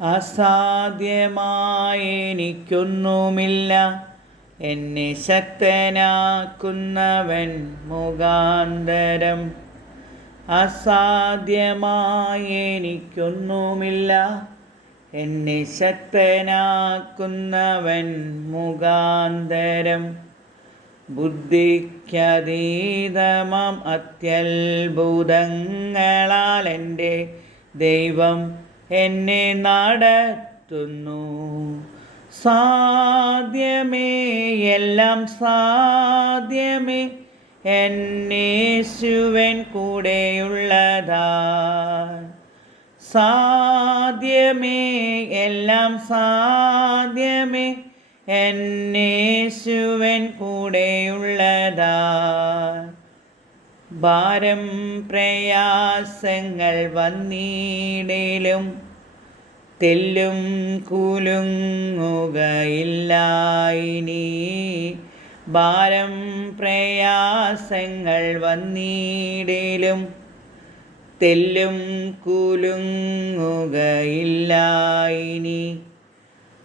അസാധ്യമായെനിക്കൊന്നുമില്ല. എന്നെ ശക്തനാക്കുന്നവൻ മുഖാന്തരം. അസാധ്യമായെനിക്കൊന്നുമില്ല. എന്നെ ശക്തനാക്കുന്നവൻ മുഖാന്തരം. ബുദ്ധിക്കതീതമം അത്യത്ഭുതങ്ങളാൽ എന്റെ ദൈവം എന്നെ നടത്തുന്നു. സാധ്യമേ എല്ലാം സാധ്യമേ. എന്നേശുവൻ കൂടെയുള്ളതാ സാധ്യമേ എല്ലാം സാധ്യമേ. എന്നേശുവൻ കൂടെയുള്ളതാ ഭാരം പ്രയാസങ്ങൾ വന്നിടയിലും തെല്ലും കുലുങ്ങുകയില്ലായിനി. ഭാരം പ്രയാസങ്ങൾ വന്നിടയിലും തെല്ലും കുലുങ്ങുകയില്ലായിനി.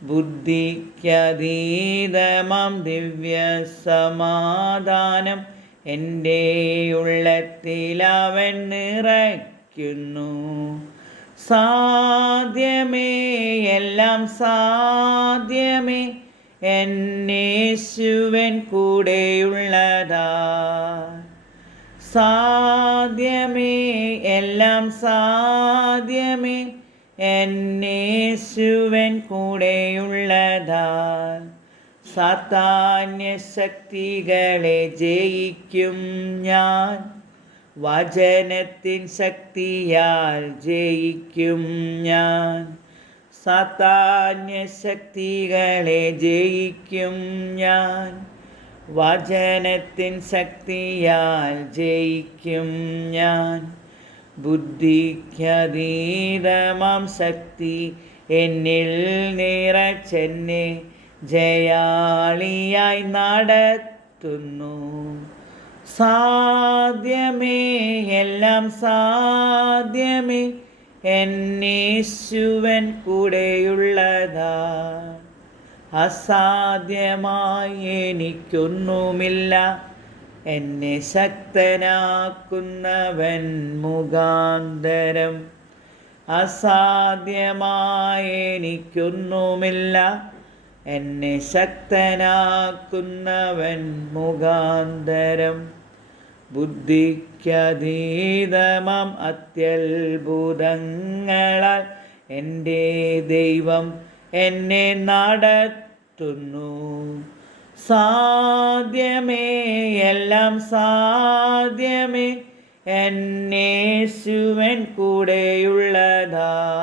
ബുദ്ധിക്കതീതമാം ദിവ്യ സമാധാനം എന്റെ ഉള്ളത്തിലവൻ നിറയ്ക്കുന്നു. സാധ്യമേ എല്ലാം സാധ്യമേ എന്നേശുവൻ കൂടെയുള്ളതാ. സാധ്യമേ എല്ലാം സാധ്യമേ എന്നേശുവൻ കൂടെയുള്ളതാ. സാത്താന്യ ശക്തികളെ ജയിക്കും ഞാൻ. വചനത്തിൻ ശക്തിയാൽ ജയിക്കും ഞാൻ. സാത്താന്യശക്തികളെ ജയിക്കും ഞാൻ. വചനത്തിൻ ശക്തിയാൽ ജയിക്കും ഞാൻ. ബുദ്ധിക്കതീതമാം ശക്തി എന്നിൽ നിറച്ചെന്നെ ജയാളിയായി നടത്തുന്നു. സാധ്യമേ എല്ലാം സാധ്യമേ എന്നീശുവൻ കൂടെയുള്ളതാ. അസാധ്യമായി എനിക്കൊന്നുമില്ല എന്നെ ശക്തനാക്കുന്നവൻ മുഖാന്തരം. അസാധ്യമായി എനിക്കൊന്നുമില്ല എന്നെ ശക്തനാക്കുന്നവൻ മുഖാന്തരം. ബുദ്ധിക്കതീതമം അത്യത്ഭുതങ്ങളാൽ എന്റെ ദൈവം എന്നെ നടത്തുന്നു. സാധ്യമേ എല്ലാം സാധ്യമേ എന്നേശുവൻ കൂടെയുള്ളതാ.